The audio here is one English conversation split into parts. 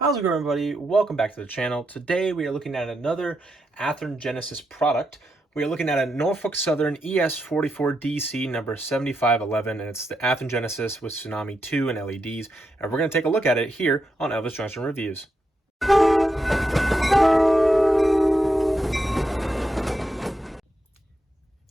How's it going, everybody? Welcome back to the channel. Today we are looking at another Athearn Genesis product. We are looking at a Norfolk Southern ES44DC number 7511, and it's the Athearn Genesis with Tsunami 2 and LEDs. And we're going to take a look at it here on Elvis Junction Reviews.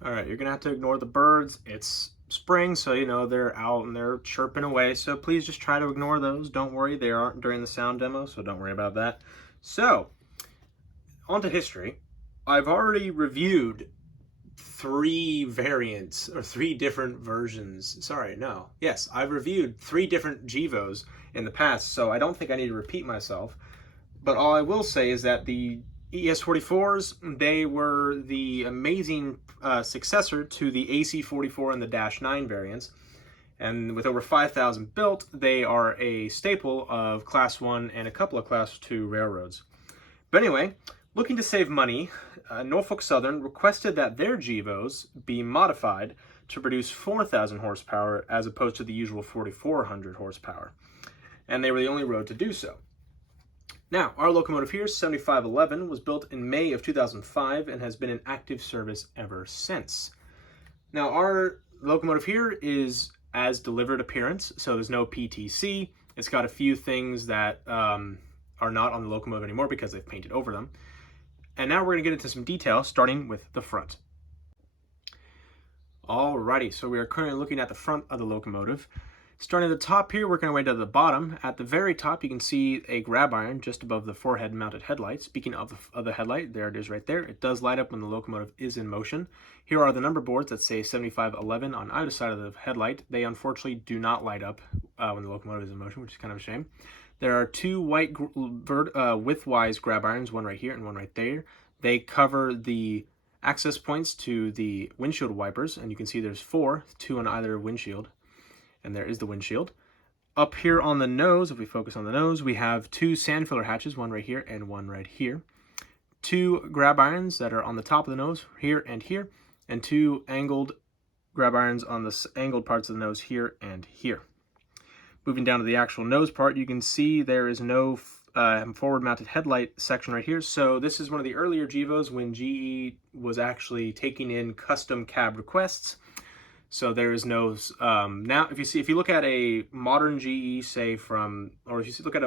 Alright, you're going to have to ignore the birds. It's spring, so you know they're out and they're chirping away, so please just try to ignore those. Don't worry, they aren't during the sound demo, so don't worry about that. So, on to history. I've already reviewed three variants, or three different versions. I've reviewed three different GEVOs in the past, so I don't think I need to repeat myself. But all I will say is that the ES44s, they were the amazing successor to the AC44 and the Dash 9 variants. And with over 5,000 built, they are a staple of Class 1 and a couple of Class 2 railroads. But anyway, looking to save money, Norfolk Southern requested that their GEVOs be modified to produce 4,000 horsepower as opposed to the usual 4,400 horsepower. And they were the only road to do so. Now, our locomotive here, 7511, was built in May of 2005 and has been in active service ever since. Now, our locomotive here is as delivered appearance, so there's no PTC. It's got a few things that are not on the locomotive anymore because they've painted over them. And now we're going to get into some detail, starting with the front. Alrighty, so we are currently looking at the front of the locomotive. Starting at the top here, working our way to the bottom. At the very top, you can see a grab iron just above the forehead mounted headlight. Speaking of the headlight, there it is right there. It does light up when the locomotive is in motion. Here are the number boards that say 7511 on either side of the headlight. They unfortunately do not light up when the locomotive is in motion, which is kind of a shame. There are two white widthwise grab irons, one right here and one right there. They cover the access points to the windshield wipers, and you can see there's two on either windshield. And there is the windshield. Up here on the nose, if we focus on the nose, we have two sand filler hatches, one right here and one right here. Two grab irons that are on the top of the nose, here, and two angled grab irons on the angled parts of the nose here and here. Moving down to the actual nose part, you can see there is no forward-mounted headlight section right here. So this is one of the earlier GEVOs when GE was actually taking in custom cab requests. So there is no, now if you look at a modern GE, say or if you look at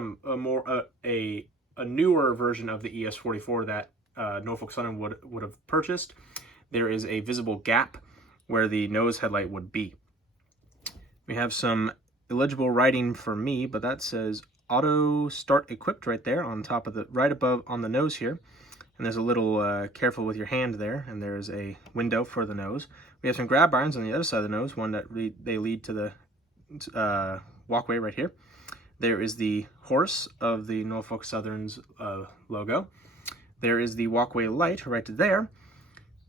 a newer version of the ES44 that Norfolk Southern would have purchased, there is a visible gap where the nose headlight would be. We have some illegible writing for me, but that says auto start equipped right there on top of right above on the nose here. And there's a little careful with your hand there, and there's a window for the nose. We have some grab irons on the other side of the nose, one that they lead to the walkway right here. There is the horse of the Norfolk Southern's logo. There is the walkway light right there.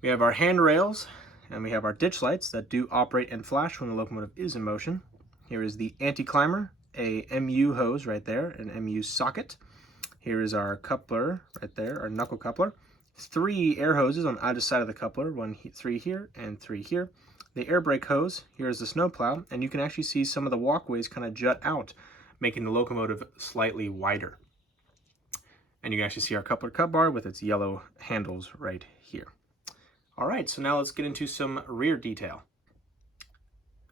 We have our handrails, and we have our ditch lights that do operate and flash when the locomotive is in motion. Here is the anti-climber, a MU hose right there, an MU socket. Here is our coupler right there, our knuckle coupler. Three air hoses on either side of the coupler, three here and three here. The air brake hose, here is the snowplow, and you can actually see some of the walkways kind of jut out, making the locomotive slightly wider. And you can actually see our coupler cut bar with its yellow handles right here. All right, so now let's get into some rear detail.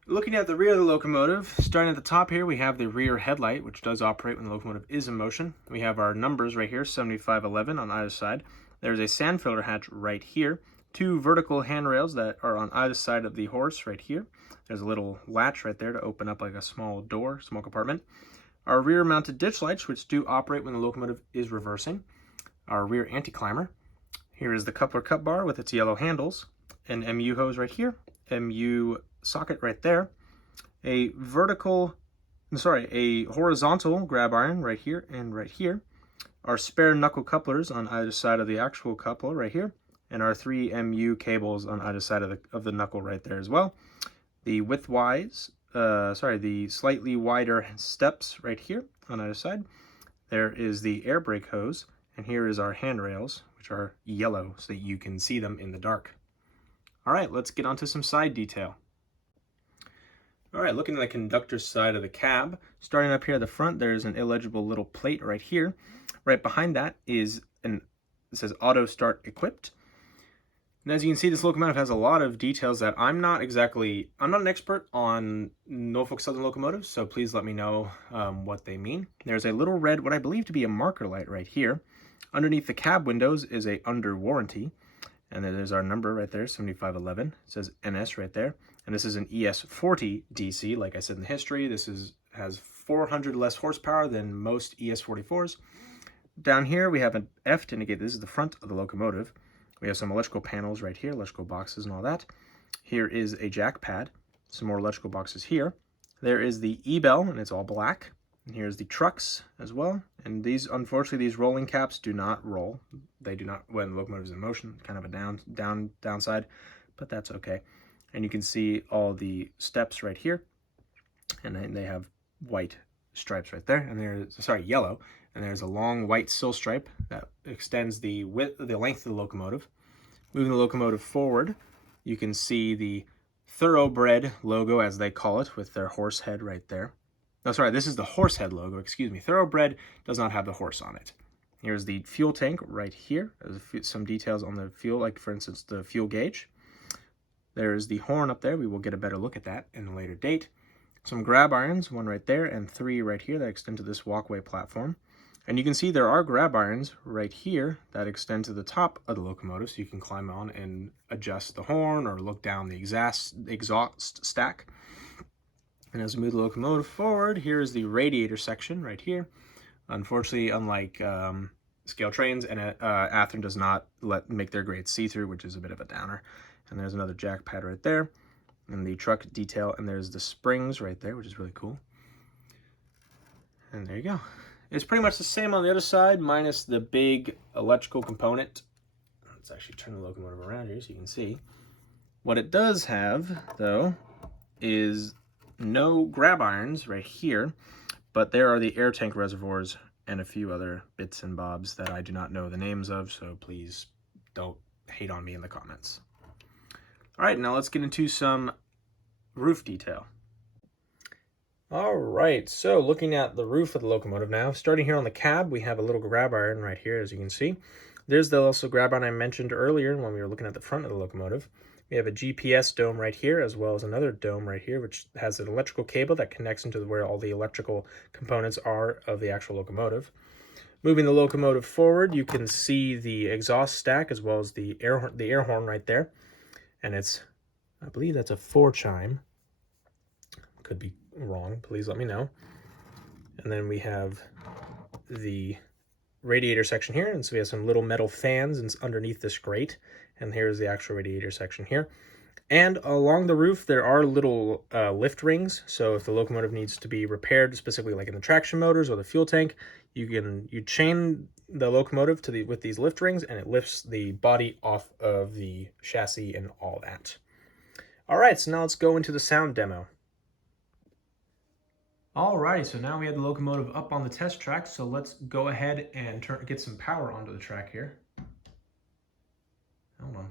Looking at the rear of the locomotive, starting at the top here, we have the rear headlight, which does operate when the locomotive is in motion. We have our numbers right here, 7511 on either side. There's a sand filler hatch right here. Two vertical handrails that are on either side of the horse right here. There's a little latch right there to open up like a small door, small compartment. Our rear mounted ditch lights, which do operate when the locomotive is reversing. Our rear anti-climber. Here is the coupler cut bar with its yellow handles. An MU hose right here. MU socket right there, a horizontal grab iron right here and right here, our spare knuckle couplers on either side of the actual coupler right here, and our three MU cables on either side of the knuckle right there as well. The the slightly wider steps right here on either side. There is the air brake hose, and here is our handrails, which are yellow so that you can see them in the dark. All right, let's get onto some side detail. All right, looking at the conductor side of the cab, starting up here at the front, there's an illegible little plate right here. Right behind that is it says auto start equipped. And as you can see, this locomotive has a lot of details that I'm not an expert on Norfolk Southern locomotives, so please let me know what they mean. There's a little red, what I believe to be a marker light right here. Underneath the cab windows is a under warranty, and then there's our number right there, 7511. It says NS right there, and this is an ES40DC. Like I said in the history, this has 400 less horsepower than most ES44s. Down here we have an F to indicate this is the front of the locomotive. We have some electrical panels right here, electrical boxes and all that. Here is a jack pad, some more electrical boxes here. There is the E-bell, and it's all black. And here's the trucks as well. And these, unfortunately, these rolling caps do not roll. They do not when the locomotive is in motion. Kind of a downside, but that's okay. And you can see all the steps right here, and then they have white stripes right there. And there's yellow. And there's a long white sill stripe that extends the length of the locomotive. Moving the locomotive forward, you can see the Thoroughbred logo, as they call it, with their horse head right there. No, sorry, this is the horse head logo, excuse me. Thoroughbred does not have the horse on it. Here's the fuel tank right here. There's some details on the fuel, like for instance, the fuel gauge. There's the horn up there. We will get a better look at that in a later date. Some grab irons, one right there and three right here that extend to this walkway platform. And you can see there are grab irons right here that extend to the top of the locomotive, so you can climb on and adjust the horn or look down the exhaust stack. And as we move the locomotive forward, here's the radiator section right here. Unfortunately, unlike scale trains, and Athearn does not make their grades see-through, which is a bit of a downer. And there's another jack pad right there, and the truck detail, and there's the springs right there, which is really cool. And there you go. It's pretty much the same on the other side, minus the big electrical component. Let's actually turn the locomotive around here so you can see. What it does have, though, is no grab irons right here, but there are the air tank reservoirs and a few other bits and bobs that I do not know the names of, so please don't hate on me in the comments. All right, now let's get into some roof detail. All right, so looking at the roof of the locomotive now, starting here on the cab, we have a little grab iron right here, as you can see. There's the also grab iron I mentioned earlier when we were looking at the front of the locomotive. We have a GPS dome right here, as well as another dome right here, which has an electrical cable that connects into where all the electrical components are of the actual locomotive. Moving the locomotive forward, you can see the exhaust stack as well as the air horn right there. And I believe that's a 4-chime. Could be wrong, please let me know. And then we have the radiator section here, and so we have some little metal fans underneath this grate, and here's the actual radiator section here. And along the roof there are little lift rings, so if the locomotive needs to be repaired, specifically like in the traction motors or the fuel tank, you chain the locomotive with these lift rings, and it lifts the body off of the chassis and all that. All right, so now let's go into the sound demo. Alrighty, so now we have the locomotive up on the test track, so let's go ahead and get some power onto the track here. Hold on.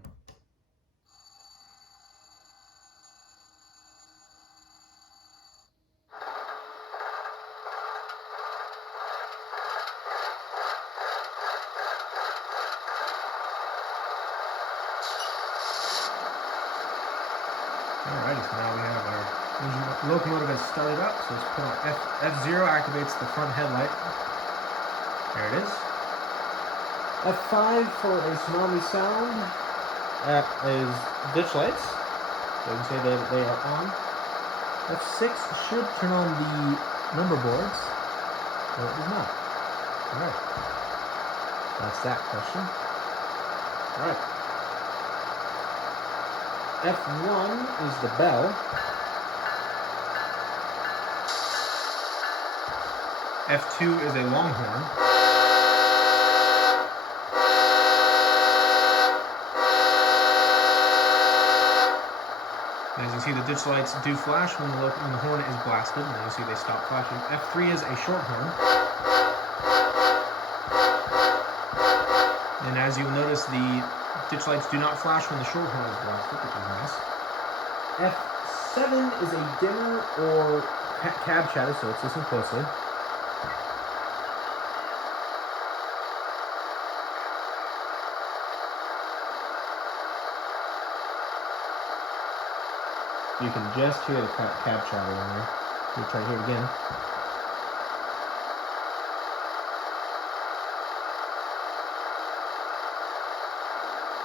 Alrighty, so now we have our locomotive has started up, so let's put on F0 activates the front headlight. There it is. F5 for a tsunami sound. That is ditch lights. So you can say that they are on. F6 should turn on the number boards. No, it does not. Alright. That's that question. Alright. F1 is the bell. F2 is a longhorn. As you can see, the ditch lights do flash when the horn is blasted, and you see they stop flashing. F3 is a short horn. And as you'll notice, the ditch lights do not flash when the short horn is blasted, which is nice. 7 is a dimmer or cab shadow, so let's listen closely. You can just hear the cab shadow in there. Let me try to hear it again.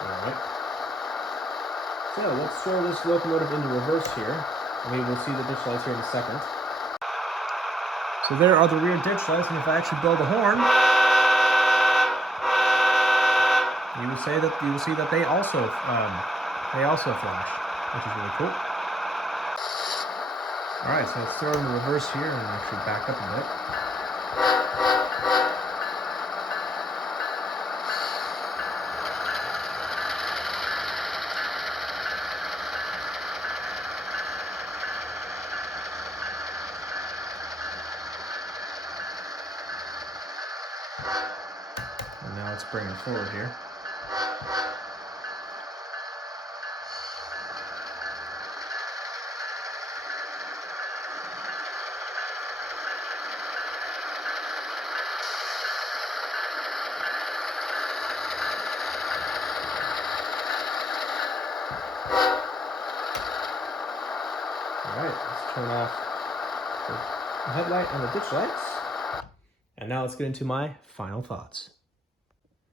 Alright. So let's throw this locomotive into reverse here. We will see the ditch lights here in a second. So there are the rear ditch lights, and if I actually blow the horn, you will see that they also flash, which is really cool. All right, so let's throw it in reverse here and actually back up a bit. And now let's bring it forward here. Alright, let's turn off the headlight and the ditch lights. And now let's get into my final thoughts.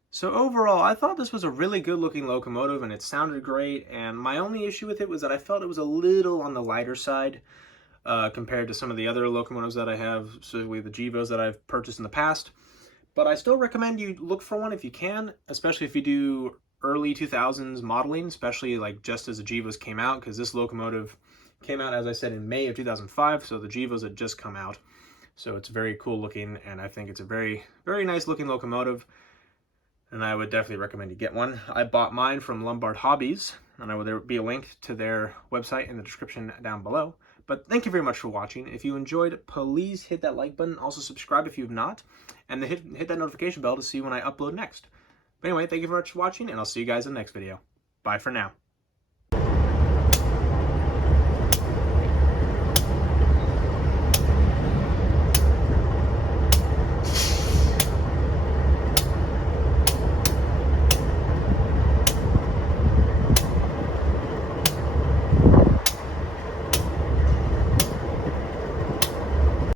So overall, I thought this was a really good looking locomotive and it sounded great, and my only issue with it was that I felt it was a little on the lighter side compared to some of the other locomotives that I have, specifically the Gevos that I've purchased in the past. But I still recommend you look for one if you can, especially if you do early 2000s modeling, especially like just as the Gevos came out, because this locomotive came out, as I said, in May of 2005, so the Gevos had just come out. So it's very cool looking, and I think it's a very, very nice looking locomotive, and I would definitely recommend you get one. I bought mine from Lombard Hobbies, and there will be a link to their website in the description down below. But thank you very much for watching. If you enjoyed, please hit that like button. Also subscribe if you have not, and then hit that notification bell to see when I upload next. But anyway, thank you very much for watching, and I'll see you guys in the next video. Bye for now.